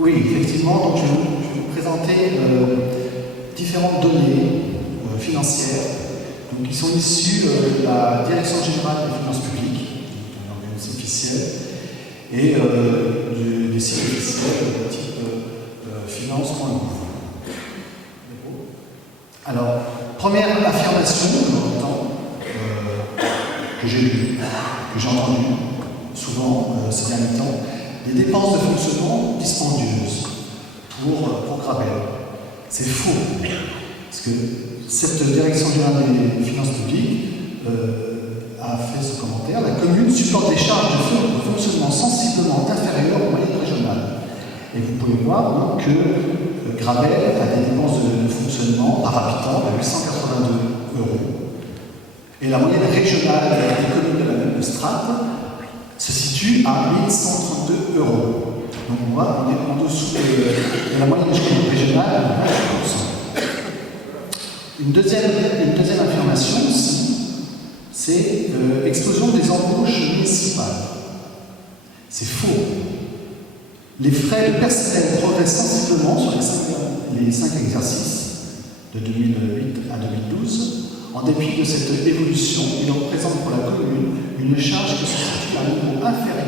Oui, effectivement, donc je vais vous présenter différentes données financières donc, qui sont issues de la Direction générale des finances publiques, un organisme officiel, et des sites officiels type finance.gouv. Alors, première affirmation que l'on entend, que j'ai lue, que j'ai entendue souvent ces derniers temps, des dépenses de fonctionnement dispendieuses pour Grabel. C'est faux, parce que cette Direction générale des finances publiques a fait ce commentaire. La commune supporte des charges de fonctionnement sensiblement inférieures aux moyennes régionales. Et vous pouvez voir donc, que Grabel a des dépenses de fonctionnement par habitant de 882 €. Et la moyenne régionale des communes de la même strate se situe à 1132 €. Donc on voit qu'on est en dessous de la moyenne régionale de 28%. Une deuxième affirmation aussi, c'est l'explosion des embauches municipales. C'est faux. Les frais de personnel progressent sensiblement sur les 5 exercices de 2008 à 2012. En dépit de cette évolution, il représente pour la commune une charge qui se situe à un niveau inférieur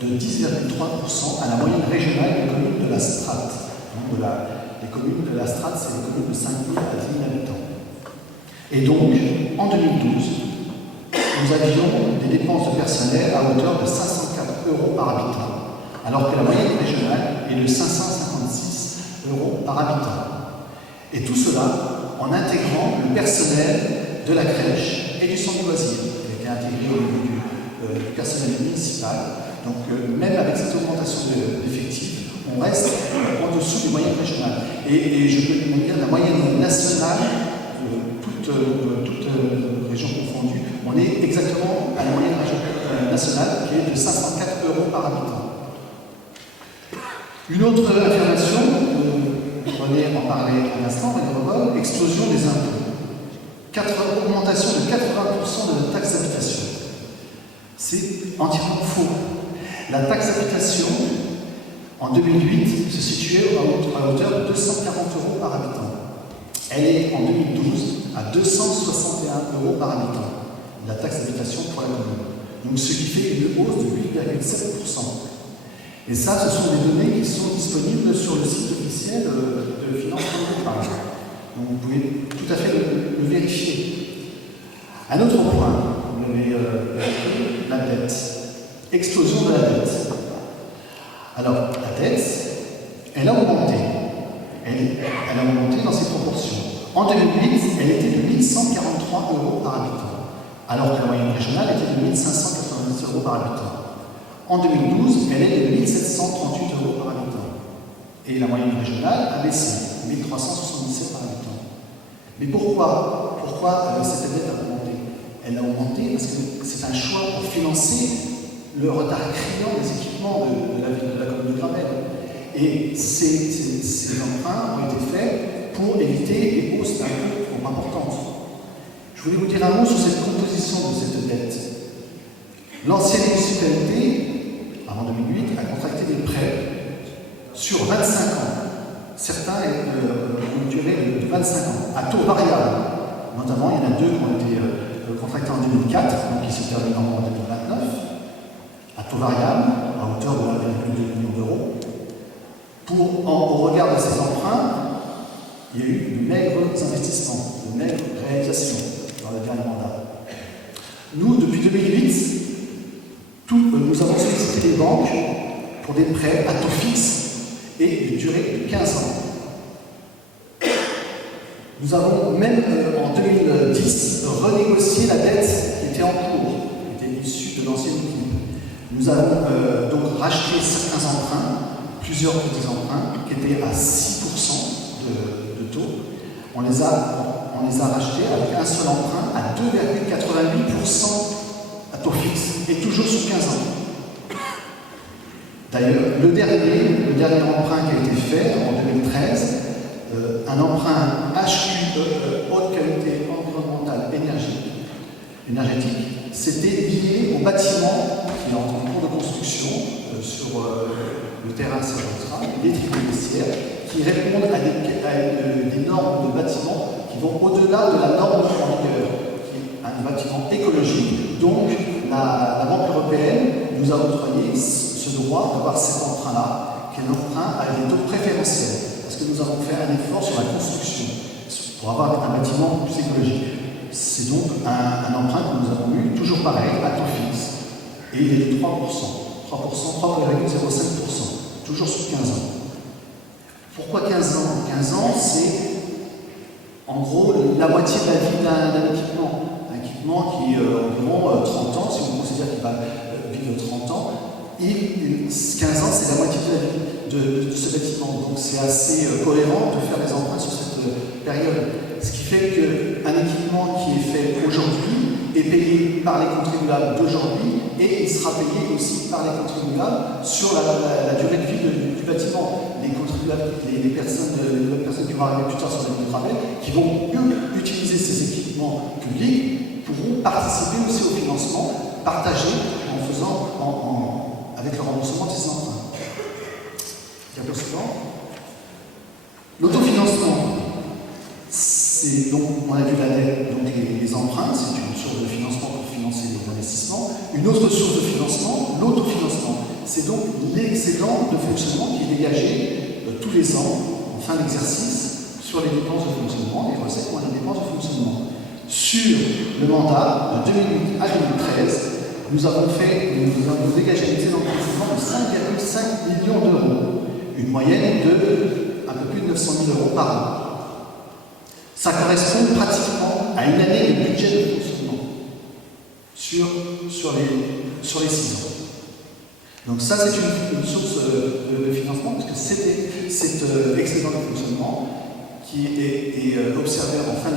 de 10,3% à la moyenne régionale des communes de la strate. Donc les communes de la strate, c'est les communes de 5 000 à 10 000 habitants. Et donc, en 2012, nous avions des dépenses de personnel à hauteur de 504 € par habitant, alors que la moyenne régionale est de 556 € par habitant. Et tout cela en intégrant le personnel de la crèche et du centre de loisirs, qui a été intégré au niveau du personnel municipal. Donc, même avec cette augmentation d'effectifs, on reste en dessous des moyennes régionales. Et je peux même dire la moyenne nationale, toute région confondue, on est exactement à la moyenne nationale qui est de 504 € par habitant. Une autre affirmation, René en parlait à l'instant, explosion des impôts. Augmentation de 80% de la taxe d'habitation. C'est entièrement faux. La taxe d'habitation, en 2008, se situait à hauteur de 240 € par habitant. Elle est, en 2012, à 261 € par habitant, la taxe d'habitation pour la commune. Donc, ce qui fait une hausse de 8,7%. Et ça, ce sont des données qui sont disponibles sur le site officiel de Finance.gouv. Donc vous pouvez tout à fait le vérifier. Un autre point, vous l'avez vérifié, la dette. Explosion de la dette. Alors, la dette, elle a augmenté. Elle a augmenté dans ses proportions. En 2008, elle était de 1143 € par habitant, alors que la moyenne régionale était de 1590 € par habitant. En 2012, elle est de 1738 € par habitant. Et la moyenne régionale a baissé, 1377 par habitant. Mais pourquoi cette dette a augmenté? Elle a augmenté parce que c'est un choix pour financer le retard criant des équipements de la ville de la commune de Grabel. Et ces emprunts ont été faits pour éviter des hausses d'impôts trop importantes. Je voulais vous dire un mot sur cette composition de cette dette. L'ancienne municipalité, avant 2008, a contracté des prêts sur 25 ans. Certains ont une durée de 25 ans, à taux variable. Notamment, il y en a 2 qui ont été contractés en 2004, donc qui se termineront en 2029, à taux variable, à hauteur de 1,2 million d'euros. Au regard de ces emprunts, il y a eu de maigres investissements, de maigres réalisations dans le dernier mandat. Nous, depuis 2008, nous avons sollicité les banques pour des prêts à taux fixe et de durée de 15 ans. Nous avons même, en 2010, renégocié la dette qui était en cours, qui était issue de l'ancienne équipe. Nous avons donc racheté certains emprunts, plusieurs petits emprunts, qui étaient à 6% de taux. On les a rachetés avec un seul emprunt à 2,88% à taux fixe, et toujours sur 15 ans. D'ailleurs, le dernier emprunt qui a été fait en 2013, un emprunt HQE, haute qualité environnementale énergétique, c'était lié au bâtiment qui est en cours de construction sur le terrain s'ajoutera, les tribunes vestiaires, qui répondent à des normes de bâtiment qui vont au-delà de la norme en vigueur, qui est un bâtiment écologique. Donc, la Banque européenne nous a octroyé ce droit d'avoir cet emprunt-là, qui est un emprunt avec des taux préférentiels, parce que nous avons fait un effort sur la construction, pour avoir un bâtiment plus écologique. C'est donc un emprunt que nous avons eu, toujours pareil, à taux fixe, et il est de 3%, 3,05%, toujours sur 15 ans. Pourquoi 15 ans? 15 ans, c'est en gros la moitié de la vie d'un équipement. Un équipement qui a environ 30 ans, si on considère qu'il va vivre 30 ans, et 15 ans, c'est la moitié de la vie de ce bâtiment. Donc c'est assez cohérent de faire des emprunts sur cette période. Ce qui fait qu'un équipement qui est fait aujourd'hui est payé par les contribuables d'aujourd'hui et il sera payé aussi par les contribuables sur la durée de vie du bâtiment. Les contribuables, les personnes qui vont arriver plus tard sur les travail, qui vont utiliser ces équipements publics, pourront participer aussi au financement partagé en faisant avec le remboursement de ces emprunts. Diapo suivant. L'autofinancement. C'est donc, on a vu la dette, donc les emprunts, c'est une source de financement pour financer les investissements. Une autre source de financement, l'autofinancement. C'est donc l'excédent de fonctionnement qui est dégagé tous les ans, en fin d'exercice, sur les dépenses de fonctionnement, les recettes moins les dépenses de fonctionnement. Sur le mandat de 2008 à 2013, nous avons dégagé un excédent de fonctionnement de 5,5 millions d'euros, une moyenne de un peu plus de 900 000 euros par an. Ça correspond pratiquement à une année de budget de fonctionnement sur les 6 ans. Donc ça, c'est une source de financement, parce que cet excédent de fonctionnement qui est observé en fin